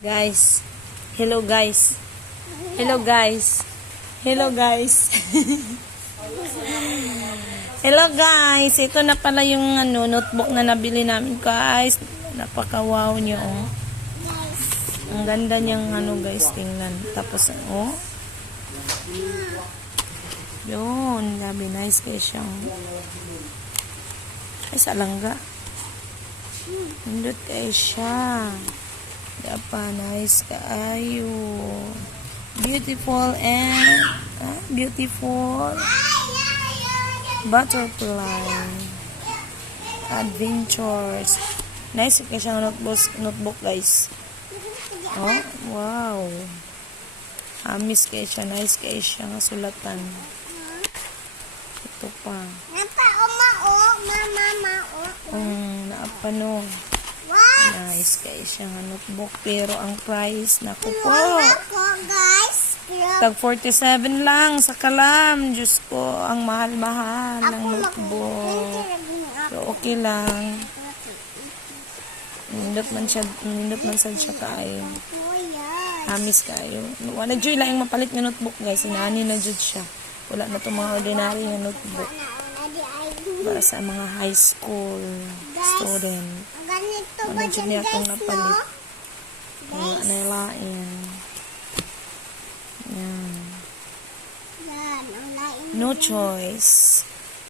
Guys. Hello guys. Hello guys. Hello guys. Hello guys. Ito na pala yung notebook na nabili namin guys. Napaka-wow niyo oh. Ang ganda niyang guys, tingnan. Tapos yun, sabi nice kayo siyang. Ay, sa langga. Hindot kayo siya. Dapa, nice kaayo. Beautiful and beautiful butterfly adventures. Nice kasi siyang notebook guys. Oh, wow. Amis kayo siya. Nice kayo siya nga sulatan. Ito pa. Naapa no. Nice kayo siya nga notebook. Pero ang price, naku po. Tag 47 lang sa Kalam. Diyos ko, ang mahal-mahal ng notebook. So, okay lang. Nindot man siya kayo. Amis kayo. Wala dyan lang yung mapalit nga notebook guys. Inaani na dyan siya. Wala na itong mga ordinary nga notebook. Para sa mga high school student. Ano dyan niya akong napalit. Wala na lain. Yan. No choice.